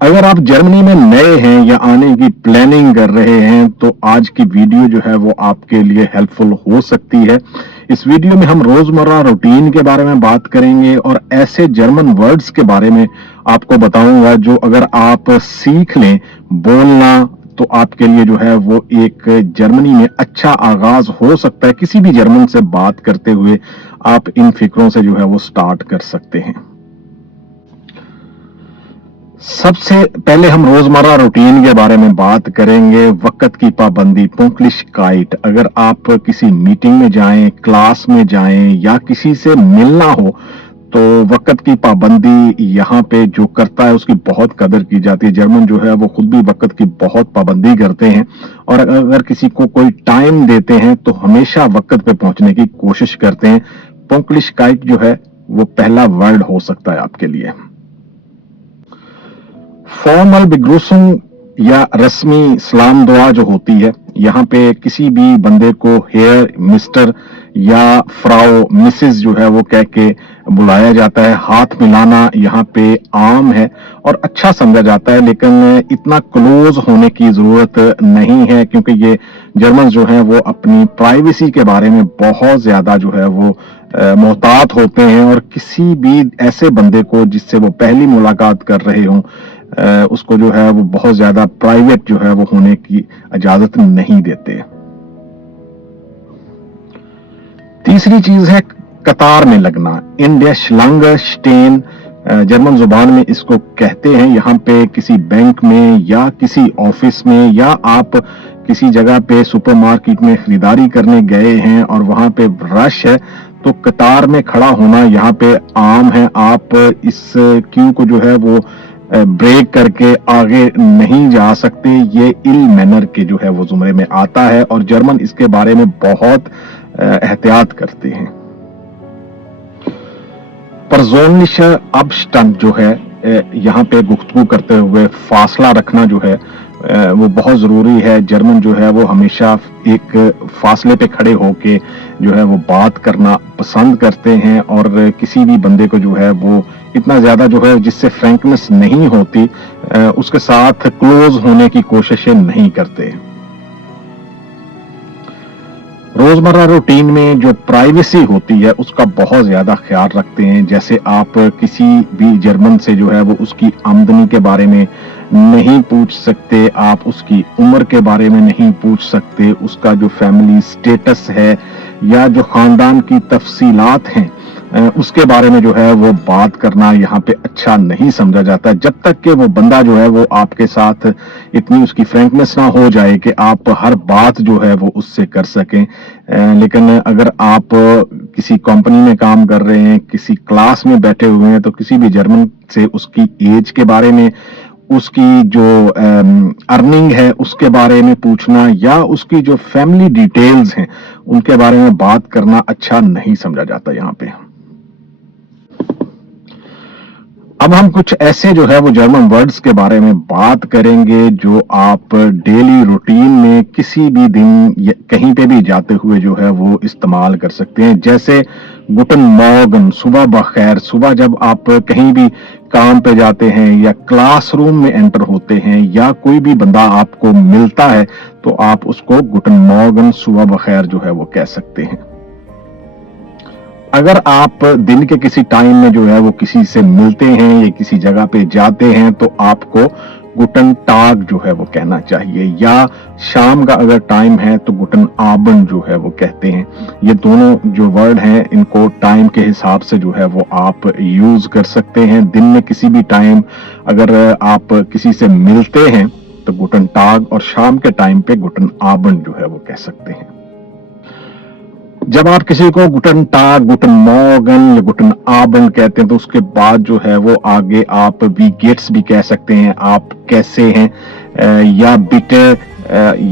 अगर आप जर्मनी में नए हैं या आने की प्लानिंग कर रहे हैं तो आज की वीडियो जो है वो आपके लिए हेल्पफुल हो सकती है। इस वीडियो में हम रोजमर्रा रूटीन के बारे में बात करेंगे और ऐसे जर्मन वर्ड्स के बारे में आपको बताऊंगा जो अगर आप सीख लें बोलना तो आपके लिए जो है वो एक जर्मनी में अच्छा आगाज हो सकता है। किसी भी जर्मन से बात करते हुए आप इन फिक्रों से जो है वो स्टार्ट कर सकते हैं। सबसे पहले हम रोजमर्रा रूटीन के बारे में बात करेंगे। वक्त की पाबंदी, पुंक्टलिchkeit। अगर आप किसी मीटिंग में जाएं, क्लास में जाएं या किसी से मिलना हो तो वक्त की पाबंदी यहाँ पे जो करता है उसकी बहुत कदर की जाती है। जर्मन जो है वो खुद भी वक्त की बहुत पाबंदी करते हैं और अगर किसी को कोई टाइम देते हैं तो हमेशा वक्त पे पहुंचने की कोशिश करते हैं। पुंक्टलिchkeit जो है वो पहला वर्ड हो सकता है आपके लिए। फॉर्मल बिग्रूसुंग या रस्मी सलाम दुआ जो होती है, यहाँ पे किसी भी बंदे को हेयर, मिस्टर या फ्राउ, मिसेस जो है वो कह के बुलाया जाता है। हाथ मिलाना यहाँ पे आम है और अच्छा समझा जाता है, लेकिन इतना क्लोज होने की जरूरत नहीं है क्योंकि ये जर्मन जो है वो अपनी प्राइवेसी के बारे में बहुत ज्यादा जो है वो मोहतात होते हैं और किसी भी ऐसे बंदे को जिससे वो पहली मुलाकात कर रहे हों उसको जो है वो बहुत ज्यादा प्राइवेट जो है वो होने की इजाजत नहीं देते। तीसरी चीज है कतार में लगना, इन der Schlange stehen। जर्मन जुबान में इसको कहते हैं। यहाँ पे किसी बैंक में या किसी ऑफिस में या आप किसी जगह पे सुपरमार्केट में खरीदारी करने गए हैं और वहां पे रश है तो कतार में खड़ा होना यहाँ पे आम है। आप इस क्यू को जो है वो ब्रेक करके आगे नहीं जा सकते। ये इल मैनर के जो है वो जुमरे में आता है और जर्मन इसके बारे में बहुत एहतियात करते हैं। persönlicher Abstand जो है यहाँ पे गुफ्तगू करते हुए फासला रखना जो है वो बहुत जरूरी है। जर्मन जो है वो हमेशा एक फासले पे खड़े होके जो है वो बात करना पसंद करते हैं और किसी भी बंदे को जो है वो इतना ज्यादा जो है जिससे फ्रैंकनेस नहीं होती उसके साथ क्लोज होने की कोशिशें नहीं करते। रोजमर्रा रूटीन में जो प्राइवेसी होती है उसका बहुत ज्यादा ख्याल रखते हैं। जैसे आप किसी भी जर्मन से जो है वो उसकी आमदनी के बारे में नहीं पूछ सकते, आप उसकी उम्र के बारे में नहीं पूछ सकते, उसका जो फैमिली स्टेटस है या जो खानदान की तफसीलात हैं उसके बारे में जो है वो बात करना यहाँ पे अच्छा नहीं समझा जाता जब तक कि वो बंदा जो है वो आपके साथ इतनी उसकी फ्रैंकनेस ना हो जाए कि आप हर बात जो है वो उससे कर सकें। लेकिन अगर आप किसी कंपनी में काम कर रहे हैं, किसी क्लास में बैठे हुए हैं तो किसी भी जर्मन से उसकी एज के बारे में, उसकी जो अर्निंग है उसके बारे में पूछना या उसकी जो फैमिली डिटेल्स हैं उनके बारे में बात करना अच्छा नहीं समझा जाता यहाँ पे। अब हम कुछ ऐसे जो है वो जर्मन वर्ड्स के बारे में बात करेंगे जो आप डेली रूटीन में किसी भी दिन कहीं पे भी जाते हुए जो है वो इस्तेमाल कर सकते हैं। जैसे गुटन मॉर्गन, सुबह बखैर। सुबह जब आप कहीं भी काम पे जाते हैं या क्लासरूम में एंटर होते हैं या कोई भी बंदा आपको मिलता है तो आप उसको गुटन मॉर्गन, सुबह बखैर जो है वो कह सकते हैं। अगर आप दिन के किसी टाइम में जो है वो किसी से मिलते हैं या किसी जगह पे जाते हैं तो आपको गुटन टाग जो है वो कहना चाहिए या शाम का अगर टाइम है तो गुटन आबन जो है वो कहते हैं। ये दोनों जो वर्ड हैं इनको टाइम के हिसाब से जो है वो आप यूज कर सकते हैं। दिन में किसी भी टाइम अगर आप किसी से मिलते हैं तो गुटन टाग और शाम के टाइम पे गुटन आबन जो है वो कह सकते हैं। जब आप किसी को गुटन टाग, गुटन मॉर्गन या गुटन आबन कहते हैं तो उसके बाद जो है वो आगे आप वी गेट्स भी कह सकते हैं, आप कैसे हैं, या बिटे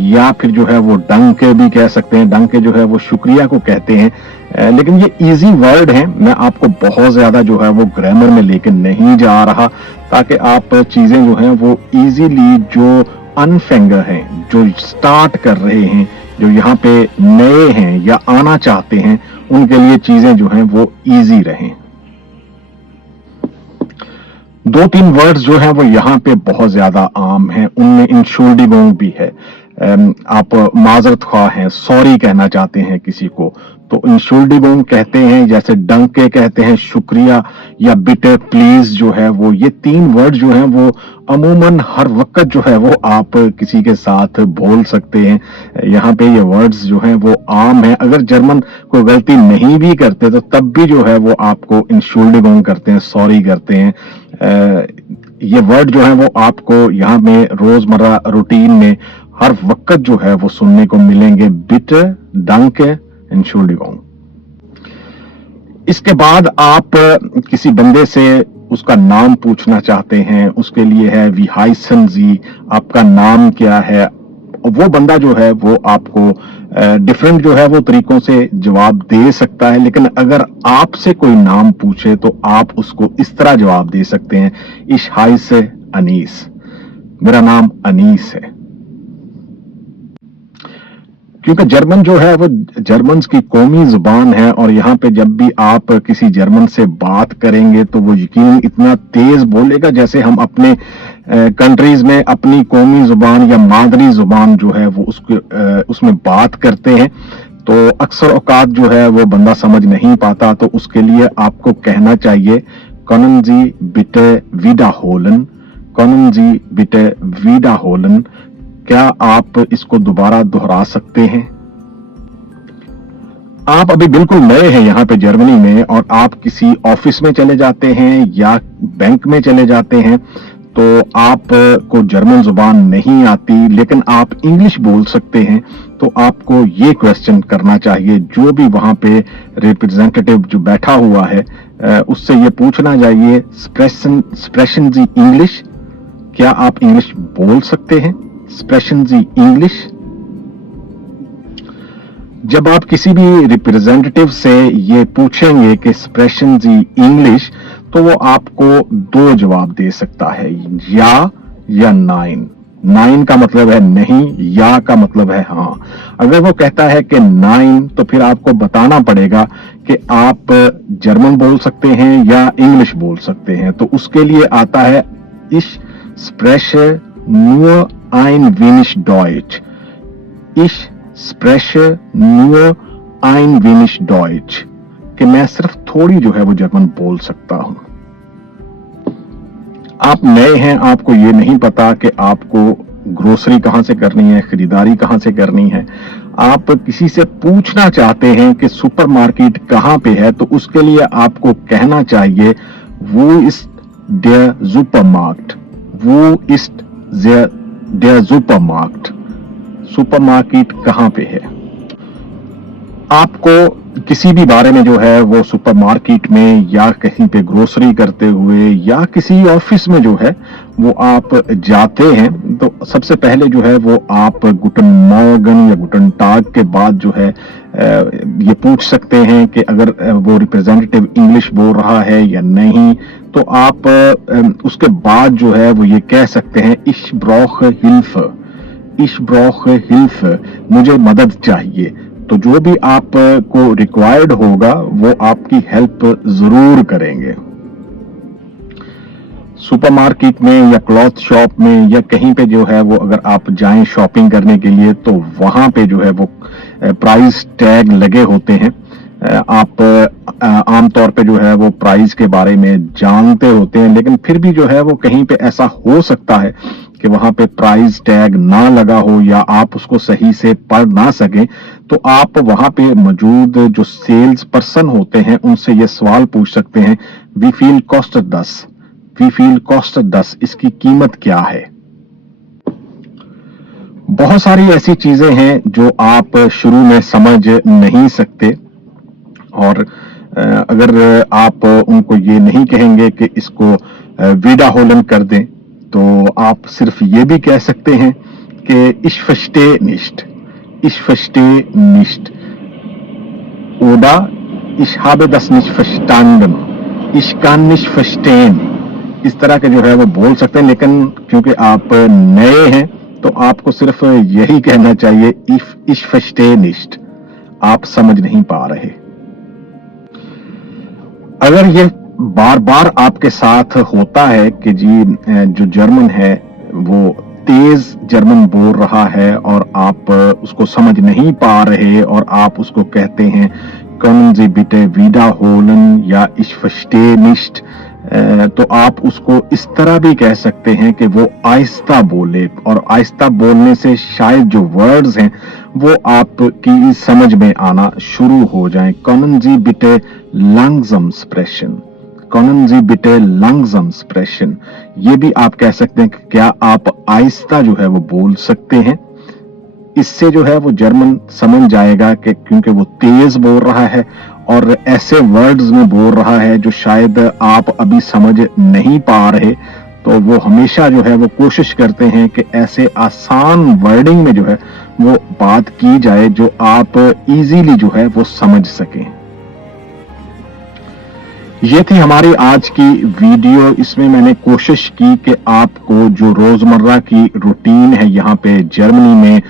या फिर जो है वो डंके भी कह सकते हैं। डंके जो है वो शुक्रिया को कहते हैं। लेकिन ये इजी वर्ड हैं, मैं आपको बहुत ज्यादा जो है वो ग्रामर में लेके नहीं जा रहा ताकि आप चीजें जो हैं वो इजीली जो अनफेंगर हैं, जो स्टार्ट कर रहे हैं, जो यहाँ पे नए हैं या आना चाहते हैं उनके लिए चीजें जो हैं वो इजी रहें। दो तीन वर्ड्स जो हैं वो यहाँ पे बहुत ज्यादा आम हैं, उनमें इंशुल्डिगोंग भी है। आप माजरत ख्वाह हैं, सॉरी कहना चाहते हैं किसी को, तो इंशुल्डिगोंग कहते हैं, जैसे डंके कहते हैं शुक्रिया, या बिटे प्लीज जो है वो, ये तीन वर्ड जो हैं वो अमूमन हर वक्त जो है वो आप किसी के साथ बोल सकते हैं। यहाँ पे ये वर्ड्स जो हैं वो आम हैं। अगर जर्मन कोई गलती नहीं भी करते तो तब भी जो है वो आपको इंशुल्डिगोंग करते हैं, सॉरी करते हैं। ये वर्ड जो है वो आपको यहाँ में रोजमर्रा रूटीन में हर वक्त जो है वो सुनने को मिलेंगे, बिटे, डंके, इंशुल्डिगोंग। इसके बाद आप किसी बंदे से उसका नाम पूछना चाहते हैं, उसके लिए है वी हाइसन जी, आपका नाम क्या है। वो बंदा जो है वो आपको डिफरेंट जो है वो तरीकों से जवाब दे सकता है, लेकिन अगर आपसे कोई नाम पूछे तो आप उसको इस तरह जवाब दे सकते हैं, इश हाइसे अनीस, मेरा नाम अनीस है। क्योंकि जर्मन जो है वो जर्मन्स की कौमी जुबान है, और यहाँ पे जब भी आप किसी जर्मन से बात करेंगे तो वो यकीन इतना तेज बोलेगा जैसे हम अपने कंट्रीज में अपनी कौमी जुबान या मादरी जुबान जो है वो उसमें बात करते हैं, तो अक्सर औकात जो है वो बंदा समझ नहीं पाता। तो उसके लिए आपको कहना चाहिए कॉनन जी बिटे वीडा होलन, कॉनन जी बिटे वीडा होलन, क्या आप इसको दोबारा दोहरा सकते हैं। आप अभी बिल्कुल नए हैं यहाँ पे जर्मनी में, और आप किसी ऑफिस में चले जाते हैं या बैंक में चले जाते हैं, तो आपको जर्मन जुबान नहीं आती लेकिन आप इंग्लिश बोल सकते हैं, तो आपको ये क्वेश्चन करना चाहिए, जो भी वहां पे रिप्रेजेंटेटिव जो बैठा हुआ है उससे ये पूछना चाहिए, स्प्रेशन जी इंग्लिश, क्या आप इंग्लिश बोल सकते हैं, स्प्रेशन जी इंग्लिश। जब आप किसी भी रिप्रेजेंटेटिव से ये पूछेंगे कि स्प्रेशन जी इंग्लिश, तो वो आपको दो जवाब दे सकता है, या नाइन। नाइन का मतलब है नहीं, या का मतलब है हाँ। अगर वो कहता है कि नाइन, तो फिर आपको बताना पड़ेगा कि आप जर्मन बोल सकते हैं या इंग्लिश बोल सकते हैं। तो उसके लिए आता है इश स्प्रेशे nur ein wenig Deutsch, ich spreche nur ein wenig Deutsch, कि मैं सिर्फ थोड़ी जो है वो जर्मन बोल सकता हूं। आप नए हैं, आपको ये नहीं पता कि आपको ग्रोसरी कहां से करनी है, खरीदारी कहां से करनी है, आप किसी से पूछना चाहते हैं कि सुपरमार्केट कहां पे है, तो उसके लिए आपको कहना चाहिए वो इस्ट der Supermarkt, वो इस्ट der Supermarkt, सुपरमार्केट कहां पे है। आपको किसी भी बारे में जो है वो सुपरमार्केट में या कहीं पे ग्रोसरी करते हुए या किसी ऑफिस में जो है वो आप जाते हैं, तो सबसे पहले जो है वो आप गुटन मॉर्गन या गुटन टाग के बाद जो है ये पूछ सकते हैं कि अगर वो रिप्रेजेंटेटिव इंग्लिश बोल रहा है या नहीं, तो आप उसके बाद जो है वो ये कह सकते हैं इश ब्रॉख हिल्फ, इश ब्रॉख हिल्फ, मुझे मदद चाहिए। तो जो भी आपको रिक्वायर्ड होगा वो आपकी हेल्प जरूर करेंगे। सुपरमार्केट में या क्लॉथ शॉप में या कहीं पे जो है वो अगर आप जाएं शॉपिंग करने के लिए, तो वहां पे जो है वो प्राइस टैग लगे होते हैं। आप आमतौर पे जो है वो प्राइस के बारे में जानते होते हैं, लेकिन फिर भी जो है वो कहीं पे ऐसा हो सकता है कि वहां पे प्राइस टैग ना लगा हो या आप उसको सही से पढ़ ना सके, तो आप वहां पे मौजूद जो सेल्स पर्सन होते हैं उनसे ये सवाल पूछ सकते हैं, we feel cost 10, we feel cost 10, इसकी कीमत क्या है। बहुत सारी ऐसी चीजें हैं जो आप शुरू में समझ नहीं सकते, और अगर आप उनको ये नहीं कहेंगे कि इसको वीडा होलन कर दें, तो आप सिर्फ ये भी कह सकते हैं कि ich verstehe nicht, ich verstehe nicht, oder ich habe das nicht verstanden, ich kann nicht verstehen। इस तरह के जो है वो बोल सकते हैं, लेकिन क्योंकि आप नए हैं तो आपको सिर्फ यही कहना चाहिए ich verstehe nicht, आप समझ नहीं पा रहे। अगर ये बार बार आपके साथ होता है कि जी जो जर्मन है वो तेज जर्मन बोल रहा है और आप उसको समझ नहीं पा रहे और आप उसको कहते हैं können Sie bitte wiederholen या ich verstehe nicht, तो आप उसको इस तरह भी कह सकते हैं कि वो आहिस्ता बोले, और आहिस्ता बोलने से शायद जो वर्ड्स हैं वो आपकी समझ में आना शुरू हो जाएं। können Sie bitte langsam sprechen, können Sie bitte langsam sprechen, ये भी आप कह सकते हैं कि क्या आप आहिस्ता जो है वो बोल सकते हैं। इससे जो है वो जर्मन समझ जाएगा कि क्योंकि वो तेज बोल रहा है और ऐसे वर्ड्स में बोल रहा है जो शायद आप अभी समझ नहीं पा रहे, तो वो हमेशा जो है वो कोशिश करते हैं कि ऐसे आसान वर्डिंग में जो है वो बात की जाए जो आप इजीली जो है वो समझ सकें। ये थी हमारी आज की वीडियो। इसमें मैंने कोशिश की कि आपको जो रोजमर्रा की रूटीन है यहाँ पे जर्मनी में,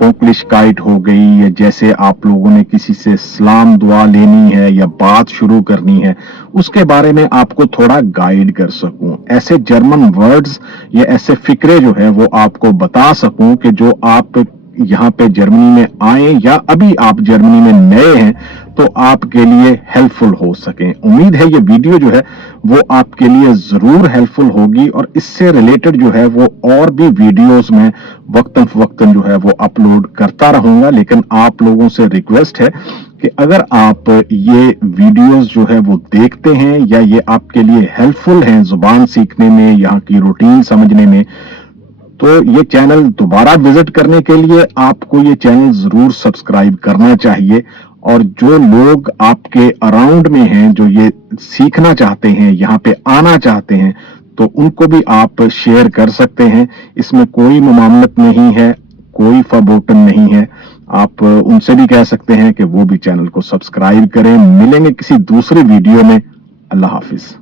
पोंक्लिशकाइट हो गई, या जैसे आप लोगों ने किसी से सलाम दुआ लेनी है या बात शुरू करनी है, उसके बारे में आपको थोड़ा गाइड कर सकूं। ऐसे जर्मन वर्ड्स या ऐसे फिक्रे जो है वो आपको बता सकूं कि जो आप यहाँ पे जर्मनी में आए या अभी आप जर्मनी में नए हैं तो आपके लिए हेल्पफुल हो सके। उम्मीद है ये वीडियो जो है वो आपके लिए जरूर हेल्पफुल होगी, और इससे रिलेटेड जो है वो और भी वीडियोस में वक्तन फवक्तन जो है वो अपलोड करता रहूंगा। लेकिन आप लोगों से रिक्वेस्ट है कि अगर आप ये वीडियोस जो है वो देखते हैं या ये आपके लिए हेल्पफुल हैं जुबान सीखने में, यहाँ की रूटीन समझने में, तो ये चैनल दोबारा विजिट करने के लिए आपको ये चैनल जरूर सब्सक्राइब करना चाहिए। और जो लोग आपके अराउंड में हैं जो ये सीखना चाहते हैं, यहाँ पे आना चाहते हैं, तो उनको भी आप शेयर कर सकते हैं। इसमें कोई मुमामलत नहीं है, कोई फरबोटन नहीं है। आप उनसे भी कह सकते हैं कि वो भी चैनल को सब्सक्राइब करें। मिलेंगे किसी दूसरी वीडियो में। अल्लाह हाफिज।